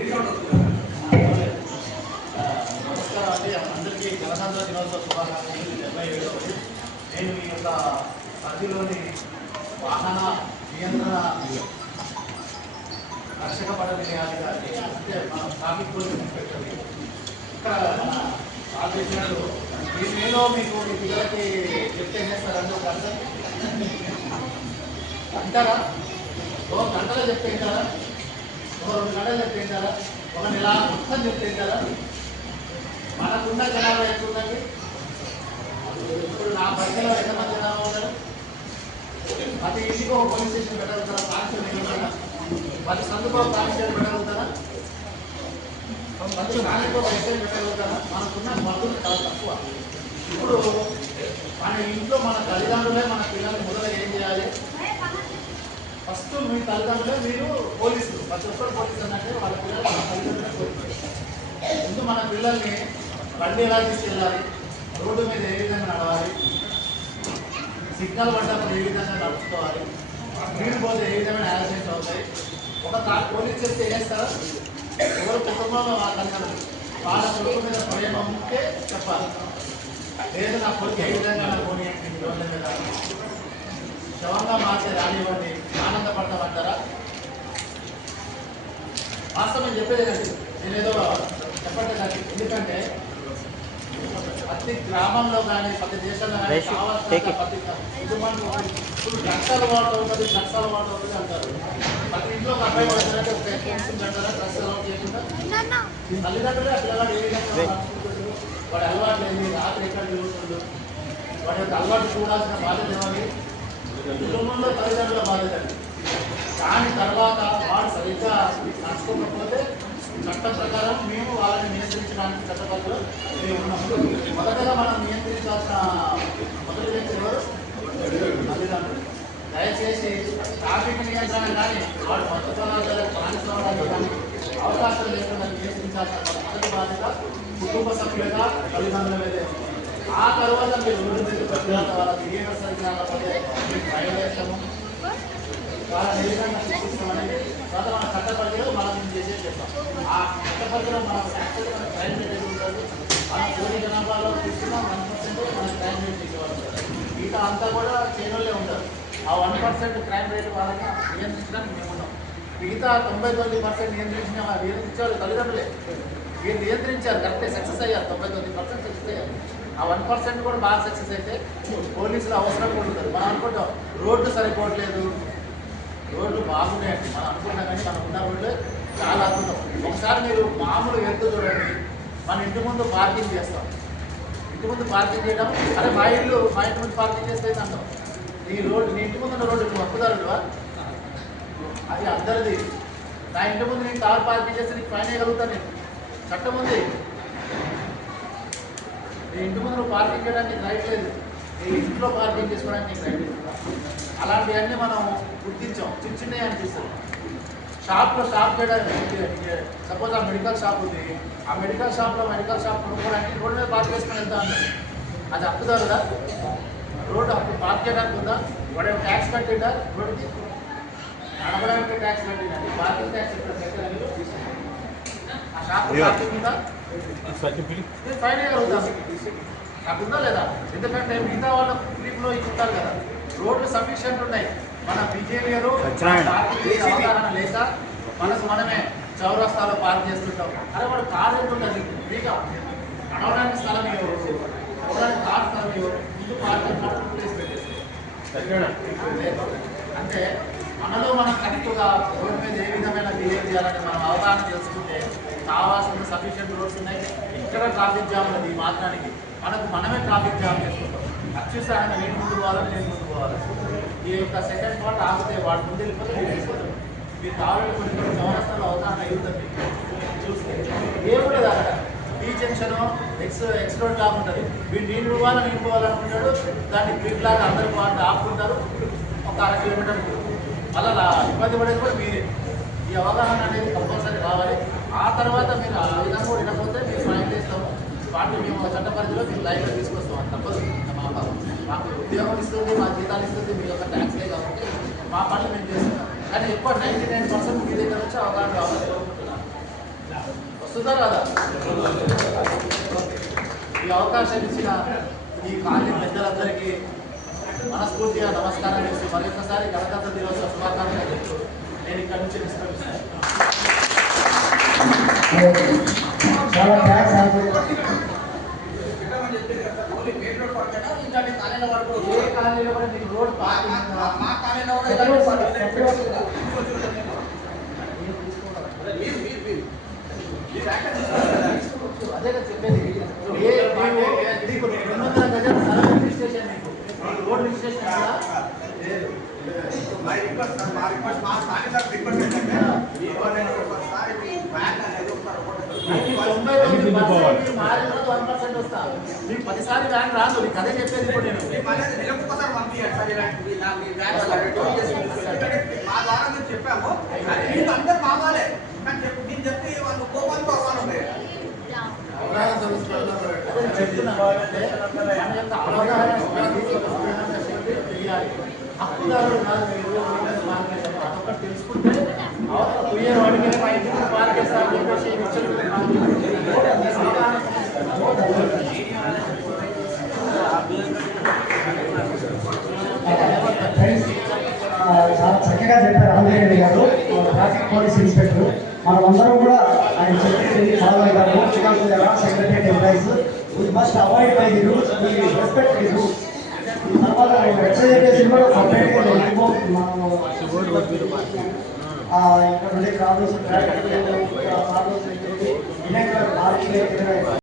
నమస్కారం అండి, అందరికీ గణతంత్ర దినోత్సవ శుభాకాంక్షలు. 77 నేను ఈ యొక్క పరిధిలోని వాహన నియంత్రణ రక్షక పదవి అధికారి, అంటే మన ట్రాఫిక్ పోలీస్ ఇన్స్పెక్టర్. ఇక్కడ మన ఆదేశాలు మేలో మీకు మీ పిల్లలకి చెప్తే చేస్తారండి. ఒక గంట అంటారా? ఒక గంటలో చెప్తే ఏంటారా? ఒక 2 గంటలు చెప్తే ఏంటారా? ఒక నెల మొత్తం చెప్తే ఏంటారా? మనకున్న జనాభా ఎంత ఉందండి? ఇప్పుడు నా పరిధిలో ఎంతమంది జనాభా ఉన్నారు? ప్రతి ఇంటికి ఒక పోలీస్ స్టేషన్ పెట్టగలుగుతారా? కాన్స్టేబుల్ ప్రతి సందుకో కాన్స్టేబుల్ పెట్టగలుగుతారా? ప్రతి దానికి ఒక ఎస్ఐ పెట్టగలుగుతారా? మనకున్న మద్దతు చాలా తక్కువ. ఇప్పుడు మన ఇంట్లో మన తల్లిదండ్రులే మన పిల్లల్ని మొదలు ఏం చేయాలి? ఫస్ట్ మీ తల్లిదండ్రులే మీరు పోలీసులు. ప్రతి ఒక్కరు పోలీసు అన్నట్టే వాళ్ళ పిల్లలు మన తల్లిదండ్రులే పోలీసులు. ముందు మన పిల్లల్ని బండి ఎలా తీసుకెళ్ళాలి, రోడ్డు మీద ఏ విధంగా నడవాలి, సిగ్నల్ పడ్డప్పుడు ఏ విధంగా నడుపుకోవాలి, స్పీడ్ పోతే ఏ విధమైన యాక్సిడెంట్స్ అవుతాయి. ఒక పోలీస్ చేస్తే వేస్తారా? ఎవరు కుటుంబంలో వాళ్ళ తల్లిదండ్రులు వాళ్ళ కొడుకు మీద ప్రేమ ఉంటే చెప్పాలి. లేదు నా కొడుకు ఏ విధంగా నా పోనీ రోడ్ల మీద శవంగా మార్చే రానివ్వండి, ఆనందపడతామంటారా? వాస్తవం చెప్పేదేనండి, నేనేదో చెప్పట్లేదండి. ఎందుకంటే ప్రతి గ్రామంలో కానీ ప్రతి దేశంలో కానీ కావాల్సిన ప్రతి కుటుంబానికి ఇప్పుడు డ్రగ్స్ అలవాటు అవుతుంది, డ్రగ్స్ అలవాటు అవుతుంది అంటారు. ప్రతి ఇంట్లో ఒక అబ్బాయి పడతారంటే ఒక అంటారా డ్రగ్స్ అలవాటు చేయకుండా? తల్లిదండ్రులే ఆ పిల్లగాడు ఏ విధంగా నడుచుకుంటుండ్రు, వాడి అలవాటు ఏంది, రాత్రి ఎక్కడ తిరుగుతుండ్రు, వాడి యొక్క అలవాటు చూడాల్సిన బాధ్యత ఏమని కుటుంబంలో తల్లిదండ్రుల బాధ్యత. దాని తర్వాత వాడు సరిగ్గా నడుచుకోకపోతే చట్టం ప్రకారం మేము వాళ్ళని నియంత్రించడానికి చట్టబద్ధలో మేము ఉన్నాము. మొదటగా మనం నియంత్రించాల్సిన మొదటి వ్యక్తి ఎవరు? తల్లిదండ్రులు. దయచేసి ట్రాఫిక్ నియంత్రణ కానీ వాడు మత్తు పదార్థాలకు బానిసవడానికి కానీ అవకాశం లేకుండా నియంత్రించాల్సిన మొదటి బాధ్యత కుటుంబ సభ్యులుగా తల్లిదండ్రుల మీదే. ఆ తర్వాత మీరు రోడ్డు మీద పెట్టిన వాళ్ళ బిహేవియర్ సరిగ్గా లేకపోతే మీకు ప్రయోజనము వాళ్ళ నిజంగా శిక్షిస్తామనేది తర్వాత మన చట్ట పరిధిలో మనం చేసేది చేస్తాం. ఆ చట్ట పరిధిలో మనం యాక్చువల్గా మన క్రైమ్ రేట్ ఏది ఉంటుంది? మన కోటి జనాభాలో తీసుకున్న 1% మన క్రైమ్ రేట్ తీసుకోవాలి. మిగతా అంతా కూడా చేయడంలో ఉంటారు. ఆ 1% క్రైమ్ రేట్ వాళ్ళని నియంత్రించడానికి మేము ఉన్నాం. మిగతా 99% నియంత్రించారు తల్లిదండ్రులే. వీళ్ళు నియంత్రించారు, కరెక్టే సక్సెస్ అయ్యారు. 99% సక్సెస్ అయ్యారు. ఆ 1% కూడా బాగా సక్సెస్ అయితే పోలీసులు అవసరం కూడా ఉంటుంది. మనం అనుకుంటాం రోడ్లు సరిపోవట్లేదు, రోడ్లు బాగున్నాయండి మనం అనుకుంటాం, కానీ మనం ఉన్న రోడ్లు చాలా అద్భుతం. ఒకసారి మీరు మామూలు ఎత్తు చూడండి, మన ఇంటి ముందు పార్కింగ్ చేస్తాం. ఇంటి ముందు పార్కింగ్ చేయడం, అరే మా ఇంటి ముందు పార్కింగ్ చేస్తే అంటాం. నీ ఇంటి ముందు ఉన్న రోడ్డు నువ్వు హక్కుదారుడువా? అది అందరిది. నా ఇంటి ముందు నేను కార్ పార్కింగ్ చేస్తే నీకు ఫైన్ వేయగలుగుతాను. నేను చట్టం ఉంది. నీ ఇంటి ముందు నువ్వు పార్కింగ్ చేయడానికి నీకు రైట్ లేదు, నీ ఇంట్లో పార్కింగ్ చేసుకోవడానికి నీకు రైట్ లేదు. అలాంటివన్నీ మనం గుర్తించాం. చిన్న చిన్నవి అనిపిస్తుంది. షాప్లో షాప్ చేయడానికి సపోజ్ ఆ మెడికల్ షాప్ ఉంది, ఆ మెడికల్ షాప్లో మెడికల్ షాప్ కొనుక్కోవడానికి రోడ్డు మీద పార్క్ చేసుకుని వెళ్తా ఉంటాం. అది హక్కుదారుదా? రోడ్డు అప్పుడు పార్క్ చేయడానికి ఉందా? వాడు ట్యాక్స్ కట్టిందా? రోడ్డుకి నడపడానికి ట్యాక్స్ కట్టిందండి. పార్కింగ్ ట్యాక్స్ ఇక్కడ కట్టాలని ఆ షాప్ పార్కింగ్ ఉందా? ఫైన్ వేయగలుగుతాం. నాకు ఉందా లేదా? ఎందుకంటే మిగతా వాళ్ళ గ్రూప్లో ఇచ్చుంటారు కదా. రోడ్లు సఫిషియంట్ ఉన్నాయి. మన బిహేవియర్ అవగాహన లేక మనకు మనమే చౌరస్తాలో పార్క్ చేస్తుంటాం. అరే వాడు కార్ ఉంటుంది ఫ్రీగా నడవడానికి స్థలం ఇవ్వరు, నడవడానికి కార్ స్థలం ఇవ్వరు, ముందు పార్కింగ్ ప్లేస్ పెట్టేస్తారు. అంటే మనలో మనం కరెక్ట్గా రోడ్డు మీద ఏ విధమైన బిహేవ్ చేయాలని మనం అవగాహన తెలుసుకుంటే కావాల్సిన సఫిషియంట్ రోడ్స్ ఉన్నాయి. ఇక్కడ ట్రాఫిక్ జామ్ ఉంది మాత్రానికి మనకు మనమే ట్రాఫిక్ జామ్ చేసుకుంటాం. అచ్చేసి ఆయన నేను ముందు పోవాలని నేను ముందు పోవాలి. ఈ యొక్క సెకండ్ పార్ట్ ఆగితే వాడు ముందు వెళ్ళిపోతే నేను వెళ్ళిపోతాను. మీరు కావాలని కొన్ని చౌరస్తాలో అవగాహన అవుతుంది. చూస్తే ఏముండదు అక్కడ. ఈ జంక్షన్ ఎక్స్ రోడ్ లాగా ఉంటుంది. వీడు నేను పోవాలనుకుంటాడు. దాన్ని గ్రిడ్ లాగా అందరూ వాళ్ళు ఆపుకుంటారు. ఒక 1/2 కిలోమీటర్ అలా ఇబ్బంది పడేది కూడా మీరే. ఈ అవగాహన అనేది కంపల్సరీ కావాలి. ఆ తర్వాత మీరు ఆ విధంగా కూడా వినకపోతే మీరు ఫైన్ చేస్తాము. వాటిని మేము చట్ట పరిధిలో మీరు లైవ్గా తీసుకొస్తాం. తప్పదు. మాకు ఉద్యోగం ఇస్తుంది, మా జీతాలు ఇస్తుంది, మీ యొక్క ట్యాక్స్లే కాబట్టి మా పనులు మేము చేస్తున్నాం. కానీ ఎక్కువ 99% మీ దగ్గర వచ్చి అవగాహన కావాలని కోరుకుంటున్నాను. వస్తుందా రాదా? ఈ అవకాశం ఇచ్చిన ఈ కాలనీ పెద్దలందరికీ మనస్ఫూర్తిగా నమస్కారం చేస్తూ మరొకసారి గణతంత్ర దినోత్సవ శుభాకాంక్షలు చెప్తూ నేను ఇక్కడి నుంచి నిష్క్రమిస్తాను. ఏ కాలనీలో కూడా మీకు రోడ్ అదే చెప్పేది. నీకు 200 గజాల స్థలం రిజిస్ట్రేషన్, నీకు రోడ్ రిజిస్ట్రేషన్ కదా. 99% మారిన 1% వస్తా. మీకు 10 సార్లు వ్యాన్ రాదు. నీకు అదే చెప్పేది. ఇప్పుడు నేను చెప్పాము అందరూ కావాలి నేను చెప్తే వాళ్ళు కోపాలతో చెప్తున్నా మన యొక్క అవగాహన తెలియాలి. హక్కుదారులు కాదు మీరు అదొకటి తెలుసుకుంటే పోయే వాడికి పార్క్ చేస్తారు చాలా చక్కగా చెప్పారు ఆంజనేయులు గారు, ట్రాఫిక్ పోలీస్ ఇన్స్పెక్టర్. మనమందరం కూడా ఆయన చెప్పేది ఫాలో అవుతాము. Secretary employees we must avoid by the rules, we respect the rules. తర్వాత ఎక్సైజ్ కూడా సపరేట్గా ఇక్కడ ఉండే క్రాబ్స్ ట్రాఫిక్